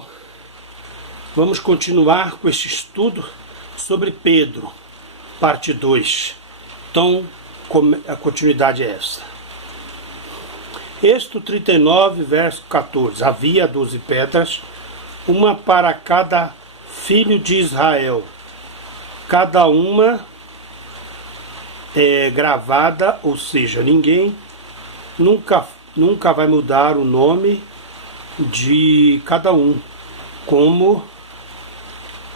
pessoal, vamos continuar com este estudo sobre Pedro, parte 2. Então, a continuidade é essa. Êxodo 39, verso 14. Havia 12 pedras, uma para cada filho de Israel, cada uma gravada, ou seja, ninguém nunca vai mudar o nome de cada um, como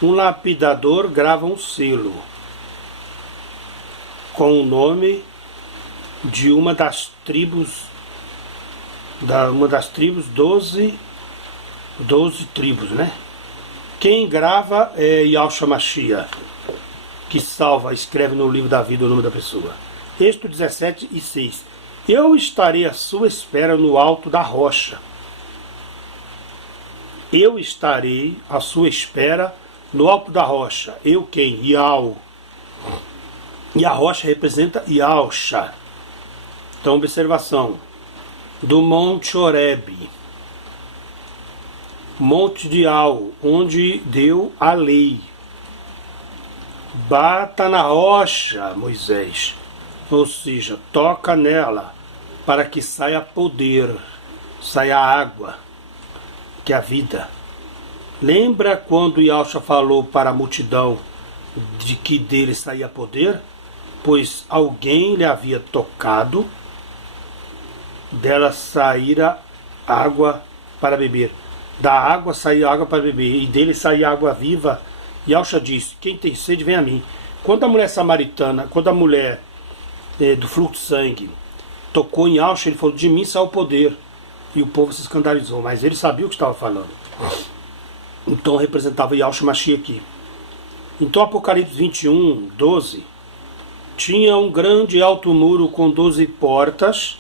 um lapidador grava um selo com o nome de uma das tribos, 12 tribos, né? Quem grava é Yahshua Mashiach, que salva, escreve no livro da vida o nome da pessoa. Êxodo 17 e 6. Eu estarei à sua espera no alto da rocha. Eu estarei à sua espera no alto da rocha. Eu quem? Yahweh. E a rocha representa Yahshua. Então, observação. Do Monte Horebe. Monte de Yahweh, onde deu a lei. Bata na rocha, Moisés. Ou seja, toca nela para que saia poder, saia água, que é a vida. Lembra quando Yahshua falou para a multidão de que dele saía poder? Pois alguém lhe havia tocado, dela saíra água para beber. Da água saía água para beber, e dele saía água viva. Yahshua disse: quem tem sede, vem a mim. Quando a mulher samaritana, quando a mulher do fluxo de sangue tocou em Yahshua, ele falou: de mim saiu o poder. E o povo se escandalizou, mas ele sabia o que estava falando. Então representava Yahshua Mashiach aqui. Então Apocalipse 21, 12. Tinha um grande alto muro com 12 portas.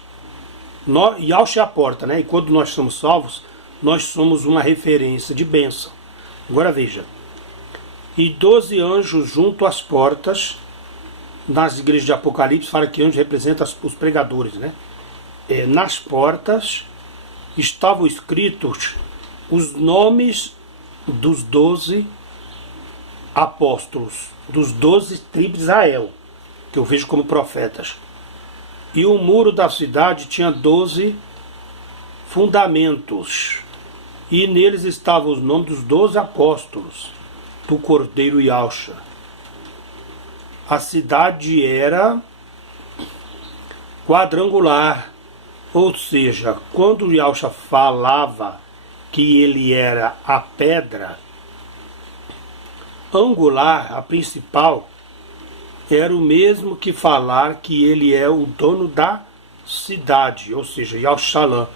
Yahshua é a porta, né? E quando nós somos salvos, nós somos uma referência de bênção. Agora veja. E 12 anjos junto às portas. Nas igrejas de Apocalipse fala que anjo representa os pregadores, né? Nas portas estavam escritos os nomes dos 12 apóstolos, dos 12 tribos de Israel, que eu vejo como profetas. E o muro da cidade tinha 12 fundamentos, e neles estavam os nomes dos 12 apóstolos do Cordeiro Yahshua. A cidade era quadrangular, ou seja, quando Yahshua falava que ele era a pedra angular, a principal, era o mesmo que falar que ele é o dono da cidade, ou seja, Yahushalam,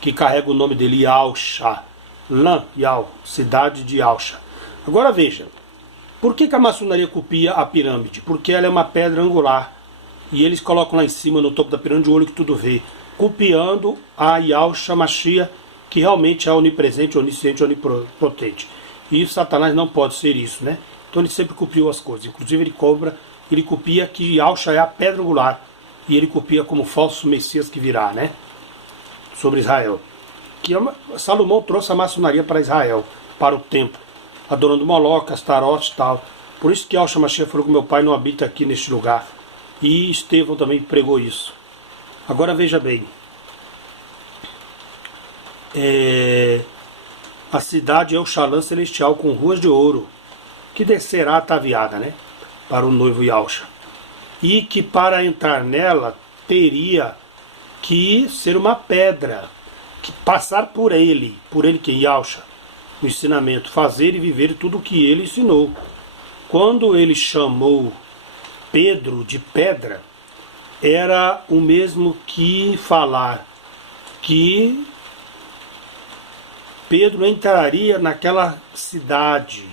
que carrega o nome dele, Yahushalam, cidade de Yahshua. Agora veja, por que a maçonaria copia a pirâmide? Porque ela é uma pedra angular, e eles colocam lá em cima, no topo da pirâmide, o olho que tudo vê, copiando a Yahshua Mashiach, que realmente é onipresente, onisciente, onipotente. E Satanás não pode ser isso, né? Então ele sempre copiou as coisas. Inclusive ele copia que Yahshua é a pedra angular, e ele copia como falso Messias que virá, né? Sobre Israel. Salomão trouxe a maçonaria para Israel, para o templo, adorando Moloque, Astarote e tal. Por isso que Yahshua Mashiach falou que meu pai não habita aqui neste lugar. E Estevão também pregou isso. Agora veja bem. A cidade é o Shalom celestial com ruas de ouro, que descerá ataviada, né? Para o noivo Yahshua. E que para entrar nela teria que ser uma pedra, que passar por ele que é Yahshua, o ensinamento, fazer e viver tudo o que ele ensinou. Quando ele chamou Pedro de pedra, era o mesmo que falar que Pedro entraria naquela cidade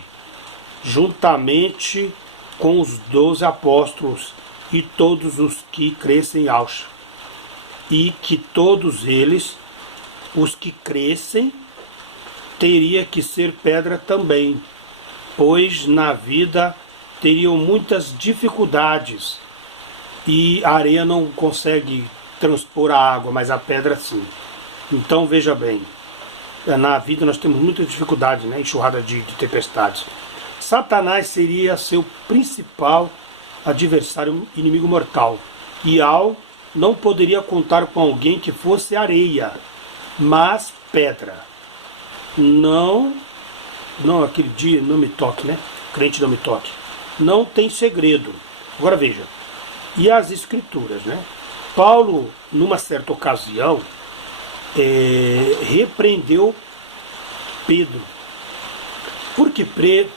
juntamente com os 12 apóstolos e todos os que crescem em Yahshua. E que todos eles, os que crescem, teria que ser pedra também, pois na vida teriam muitas dificuldades e a areia não consegue transpor a água, mas a pedra sim. Então veja bem, Na vida nós temos muita dificuldade, né? Enxurrada de tempestades. Satanás seria seu principal adversário, inimigo mortal. E Al não poderia contar com alguém que fosse areia, mas pedra. Não, aquele dia, não me toque, né? Crente não me toque. Não tem segredo. Agora veja, e as escrituras, né? Paulo, numa certa ocasião, repreendeu Pedro, porque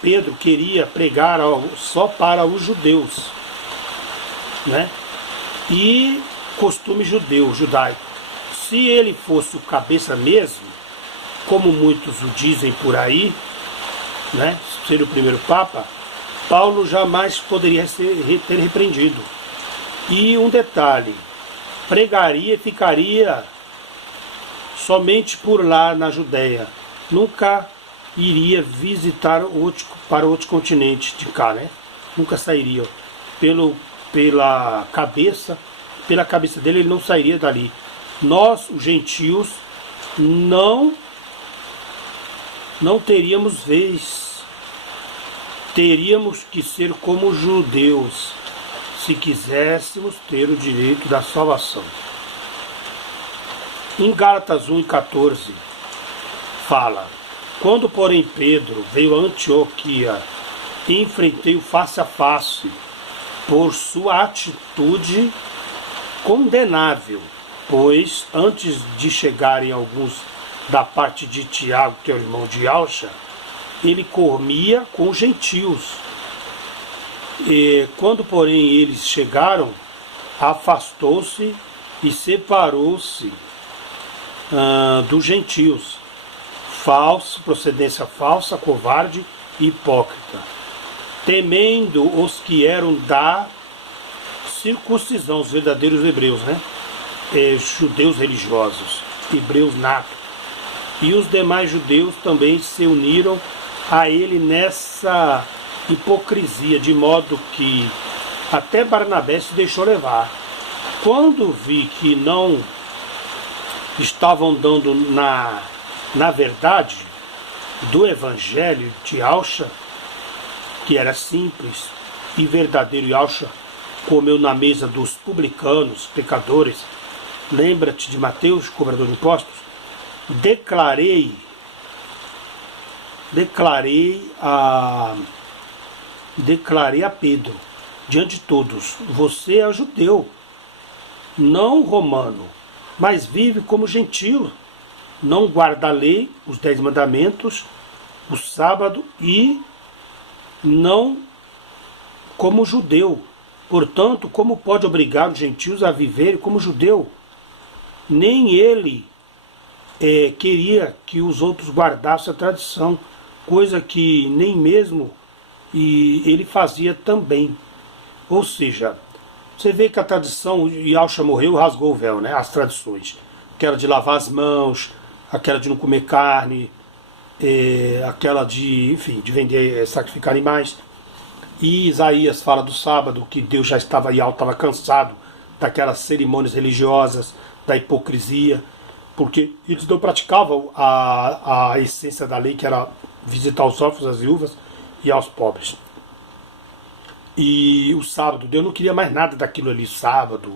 Pedro queria pregar só para os judeus, né? E costume judaico. Se ele fosse o cabeça mesmo, como muitos o dizem por aí, né? Ser o primeiro papa, Paulo jamais poderia ter repreendido. E um detalhe, pregaria e ficaria somente por lá na Judéia, nunca iria visitar para outro continente de cá, né? Nunca sairia. Pela cabeça dele, ele não sairia dali. Nós, os gentios, não teríamos vez. Teríamos que ser como os judeus, se quiséssemos ter o direito da salvação. Em Gálatas 1:14 fala: quando, porém, Pedro veio a Antioquia, enfrentei-o face a face por sua atitude condenável, pois antes de chegarem alguns da parte de Tiago, que é o irmão de Alcha, ele comia com os gentios. E quando, porém, eles chegaram, afastou-se e separou-se dos gentios, procedência falsa, covarde e hipócrita, temendo os que eram da circuncisão, os verdadeiros hebreus, né? Judeus religiosos, hebreus natos. E os demais judeus também se uniram a ele nessa hipocrisia, de modo que até Barnabé se deixou levar. Quando vi que não estavam dando na verdade do evangelho de Alcha, que era simples e verdadeiro, e Alcha comeu na mesa dos publicanos, pecadores, lembra-te de Mateus, cobrador de impostos, declarei a Pedro, diante de todos: você é judeu, não romano, mas vive como gentio, não guarda a lei, os 10 mandamentos, o sábado, e não como judeu. Portanto, como pode obrigar os gentios a viverem como judeu? Nem ele queria que os outros guardassem a tradição, coisa que nem mesmo ele fazia também. Ou seja, você vê que a tradição, e Alcha morreu, rasgou o véu, né? As tradições, aquela de lavar as mãos, aquela de não comer carne, aquela de, enfim, de vender, sacrificar animais. E Isaías fala do sábado, que Deus já estava estava cansado daquelas cerimônias religiosas, da hipocrisia, porque eles não praticavam a essência da lei, que era visitar os órfãos, as viúvas e aos pobres. E o sábado, Deus não queria mais nada daquilo ali, sábado,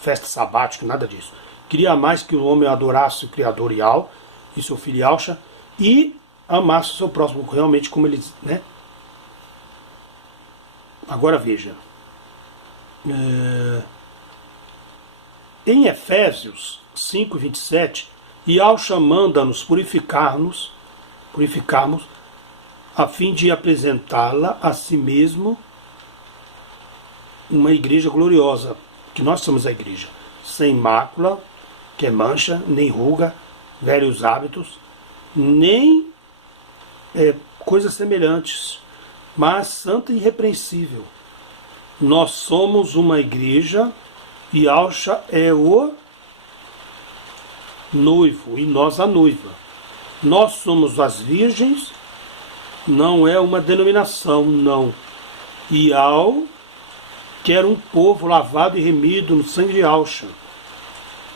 festa sabática, nada disso. Queria mais que o homem adorasse o Criador Ial e seu filho Yalcha, e amasse o seu próximo realmente como eles, né? Agora veja, em Efésios 5:27, Yalcha manda-nos purificarmos a fim de apresentá-la a si mesmo uma igreja gloriosa, que nós somos a igreja, sem mácula, que é mancha, nem ruga, velhos hábitos, nem coisas semelhantes, mas santa e irrepreensível. Nós somos uma igreja e Alcha é o noivo e nós a noiva. Nós somos as virgens, não é uma denominação, não. E quer um povo lavado e remido no sangue de Alcha.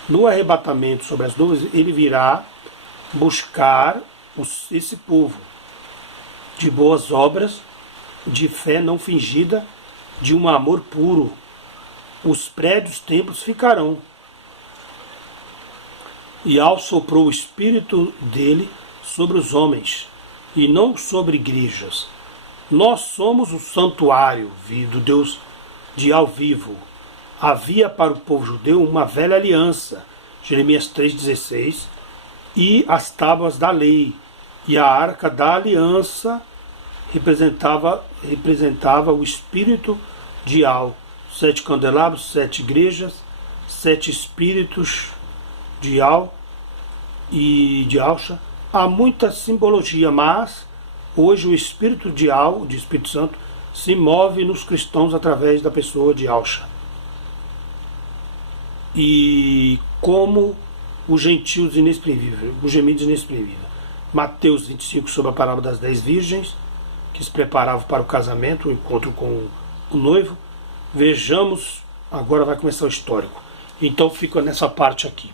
No arrebatamento sobre as nuvens, ele virá buscar esse povo de boas obras, de fé não fingida, de um amor puro. Os prédios templos ficarão. E soprou o Espírito dele sobre os homens, e não sobre igrejas. Nós somos o santuário do Deus de ao vivo. Havia para o povo judeu uma velha aliança, Jeremias 3,16, e as tábuas da lei, e a arca da aliança representava o Espírito de Al. 7 candelabros, 7 igrejas, 7 espíritos de Al e de Alcha. Há muita simbologia, mas hoje o Espírito de Al, de Espírito Santo, se move nos cristãos através da pessoa de Alcha. E como os gentios inexprimíveis, os gemidos inexprimíveis. Mateus 25 sobre a parábola das 10 virgens, que se preparavam para o casamento, o encontro com o noivo. Vejamos, agora vai começar o histórico. Então fica nessa parte aqui.